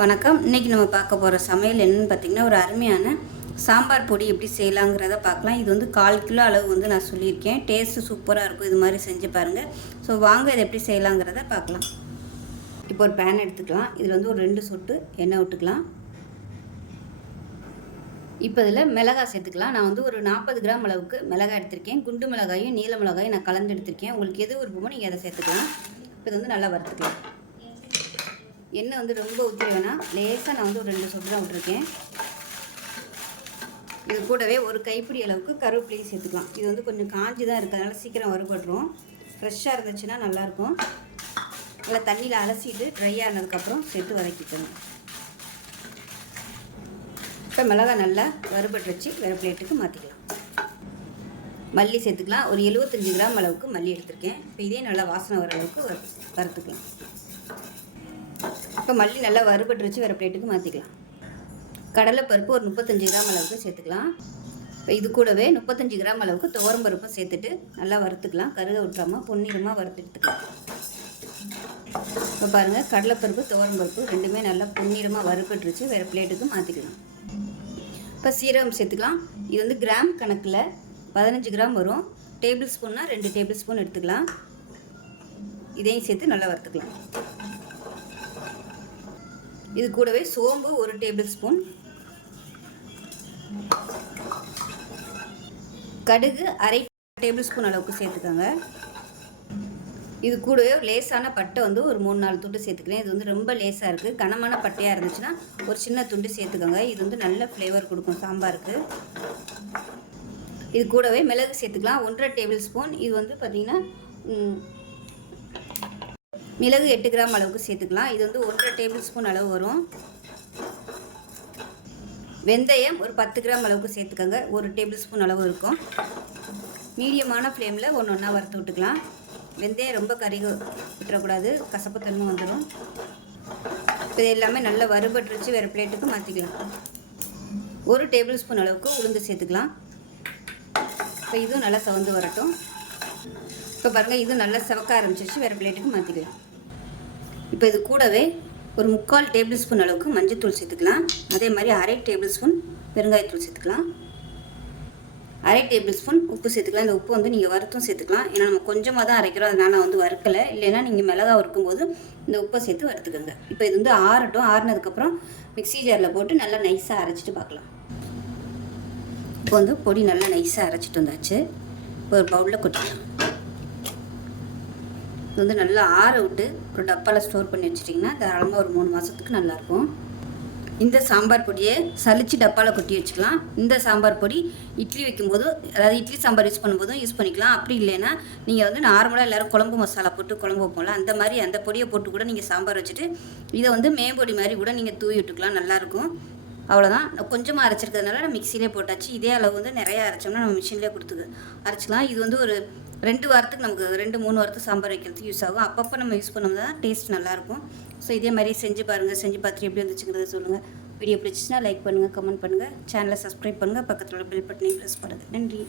வணக்கம். இன்றைக்கி நம்ம பார்க்க போகிற சமையல் என்னென்னு பார்த்தீங்கன்னா ஒரு அருமையான சாம்பார் பொடி எப்படி செய்யலாங்கிறத பார்க்கலாம். இது வந்து கால் கிலோ அளவு வந்து நான் சொல்லியிருக்கேன். டேஸ்ட்டு சூப்பராக இருக்கும். இது மாதிரி செஞ்சு பாருங்கள் ஸோ வாங்க இதை எப்படி செய்யலாங்கிறத பார்க்கலாம். இப்போ ஒரு பேன் எடுத்துக்கலாம். இதில் வந்து ஒரு ரெண்டு சொட்டு எண்ணெய் விட்டுக்கலாம். இப்போ இதில் மிளகாய் சேர்த்துக்கலாம். நான் வந்து ஒரு நாற்பது கிராம் அளவுக்கு மிளகாய் எடுத்திருக்கேன். குண்டு மிளகாயும் நீல மிளகாயும் நான் கலந்து எடுத்திருக்கேன். உங்களுக்கு எது விருப்பமோ நீங்கள் அதை சேர்த்துக்கலாம். இப்போ இது வந்து நல்லா வறுத்துக்கலாம். எண்ணெய் வந்து ரொம்ப ஊற்றி வேணாம் லேசாக நான் வந்து ஒரு ரெண்டு சொட்டு தான் விட்ருக்கேன் இது கூடவே ஒரு கைப்பிடி அளவுக்கு கருவேப்பிலையும் சேர்த்துக்கலாம். இது வந்து கொஞ்சம் காஞ்சி தான் இருக்குது அதனால் சீக்கிரம் வறுபட்டுரும். ஃப்ரெஷ்ஷாக இருந்துச்சுன்னா நல்லாயிருக்கும். நல்லா தண்ணியில் அலசிட்டு ட்ரை ஆனதுக்கப்புறம் சேர்த்து வதக்கிக்கணும். இப்போ மிளகாய் நல்லா வறுபட்டு வச்சு வேறு பிளேட்டுக்கு மாற்றிக்கலாம் மல்லி சேர்த்துக்கலாம். ஒரு எழுபத்தஞ்சி கிராம் அளவுக்கு மல்லி எடுத்திருக்கேன். இப்போ இதே நல்லா வாசனை வர அளவுக்கு வறுத்துக்கலாம். இப்போ மல்லி நல்லா வறுபட்டு வச்சு வேறு பிளேட்டுக்கு மாற்றிக்கலாம் கடலைப்பருப்பு ஒரு முப்பத்தஞ்சு கிராம் அளவுக்கு சேர்த்துக்கலாம். இப்போ இது கூடவே முப்பத்தஞ்சு கிராம் அளவுக்கு துவரம் பருப்பும் சேர்த்துட்டு நல்லா வறுத்துக்கலாம். கருக விட்டுறாமல் பொன்னிறமாக வறுத்து எடுத்துக்கலாம். இப்போ பாருங்கள் கடலைப்பருப்பு துவரம் பருப்பு ரெண்டுமே நல்லா பொன்னிறமாக வறுபட்டுருச்சு வேறு பிளேட்டுக்கு மாற்றிக்கலாம் இப்போ சீரகம் சேர்த்துக்கலாம். இது வந்து கிராம் கணக்கில் பதினஞ்சு கிராம் வரும். டேபிள் ஸ்பூன்னா ரெண்டு டேபிள் ஸ்பூன் எடுத்துக்கலாம். இதையும் சேர்த்து நல்லா வறுத்துக்கலாம். இது கூடவே சோம்பு ஒரு டேபிள் ஸ்பூன். கடுகு அரை டேபிள் ஸ்பூன் அளவுக்கு சேர்த்துக்கோங்க. இது கூடவே லேசான பட்டை வந்து ஒரு மூணு நாலு துண்டு சேர்த்துக்கிறேன். இது வந்து ரொம்ப லேசாக இருக்குது கனமான பட்டையாக இருந்துச்சுன்னா ஒரு சின்ன துண்டு சேர்த்துக்கோங்க. இது வந்து நல்ல ஃப்ளேவர் கொடுக்கும் சாம்பாருக்கு. இது கூடவே மிளகு சேர்த்துக்கலாம். ஒன்றரை டேபிள் ஸ்பூன். இது வந்து பார்த்திங்கன்னா மிளகு எட்டு கிராம் அளவுக்கு சேர்த்துக்கலாம். இது வந்து ஒன்றரை டேபிள் ஸ்பூன் அளவு வரும். வெந்தயம் ஒரு பத்து கிராம் அளவுக்கு சேர்த்துக்கோங்க. ஒரு டேபிள் ஸ்பூன் அளவு இருக்கும். மீடியமான ஃப்ளேமில் ஒன்று ஒன்றா வறுத்து விட்டுக்கலாம். வெந்தயம் ரொம்ப கறி விட்டுறக்கூடாது. கசப்புத்தன்மை வந்துடும் இப்போ இது எல்லாமே நல்லா வறுபட்டுருச்சு. வேறு பிளேட்டுக்கு மாற்றிக்கலாம் ஒரு டேபிள் ஸ்பூன் அளவுக்கு உளுந்து சேர்த்துக்கலாம். இப்போ இதுவும் நல்லா சவந்து வரட்டும். இப்போ பாருங்கள் இது நல்லா செவக்க ஆரம்பிச்சிருச்சு. வேறு பிளேட்டுக்கு மாற்றிக்கலாம் இப்போ இது கூடவே ஒரு முக்கால் டேபிள் ஸ்பூன் அளவுக்கு மஞ்சத்தூள் சேர்த்துக்கலாம். அதே மாதிரி அரை டேபிள் ஸ்பூன் பெருங்காயத்தூள் சேர்த்துக்கலாம். அரை டேபிள் ஸ்பூன் உப்பு சேர்த்துக்கலாம். இந்த உப்பு வந்து நீங்கள் வறுத்தும் சேர்த்துக்கலாம். ஏன்னா நம்ம கொஞ்சமாக தான் அரைக்கிறோம். அதனால் நான் வந்து வறுக்கலை. இல்லைன்னா நீங்கள் மிளகா வறுக்கும்போது இந்த உப்பை சேர்த்து வறுத்துக்கோங்க. இப்போ இது வந்து ஆறட்டும். ஆறுனதுக்கப்புறம் மிக்ஸி ஜாரில் போட்டு நல்லா நைஸாக அரைச்சிட்டு பார்க்கலாம். இப்போ வந்து பொடி நல்லா நைஸாக அரைச்சிட்டு வந்தாச்சு. இப்போ ஒரு பவுலில் கொட்டிக்கலாம். இது வந்து நல்லா ஆற விட்டு ஒரு டப்பாவில் ஸ்டோர் பண்ணி வச்சிட்டிங்கன்னா தாராளமாக ஒரு மூணு மாதத்துக்கு நல்லாயிருக்கும். இந்த சாம்பார் பொடியை சளிச்சு டப்பாவில் கொட்டி வச்சுக்கலாம். இந்த சாம்பார் பொடி இட்லி வைக்கும்போது அதாவது இட்லி சாம்பார் யூஸ் பண்ணும்போதும் யூஸ் பண்ணிக்கலாம். அப்படி இல்லைன்னா நீங்கள் வந்து நார்மலாக எல்லோரும் குழம்பு மசாலா போட்டு குழம்பு வைப்போம்ல அந்த மாதிரி அந்த பொடியை போட்டு கூட நீங்கள் சாம்பார் வச்சுட்டு இதை வந்து மேம்பொடி மாதிரி கூட நீங்கள் தூவி விட்டுக்கலாம். நல்லாயிருக்கும். அவ்வளோதான் கொஞ்சமாக அரைச்சிருக்கிறதுனால நான் மிக்சிலே போட்டாச்சு. இதே அளவு வந்து நிறையா அரைச்சோம்னா நம்ம மிஷின்லேயே கொடுத்துக்கு அரைச்சிக்கலாம். இது வந்து ஒரு ரெண்டு வாரத்துக்கு நமக்கு ரெண்டு மூணு வாரத்துக்கு சாம்பார் வைக்கிறதுக்கு யூஸ் ஆகும். அப்பப்போ நம்ம யூஸ் பண்ணோம்னா தான் டேஸ்ட் நல்லாயிருக்கும். ஸோ இதே மாதிரி செஞ்சு பாருங்கள் செஞ்சு பார்த்துட்டு எப்படி வந்துச்சுங்கிறத சொல்லுங்கள் வீடியோ பிடிச்சிச்சுன்னா லைக் பண்ணுங்கள் கமெண்ட் பண்ணுங்கள் சேனலை சப்ஸ்கிரைப் பண்ணுங்கள் பக்கத்தில் உள்ள பெல் பட்டனையும் ப்ரெஸ் பண்ணுங்கள் நன்றி.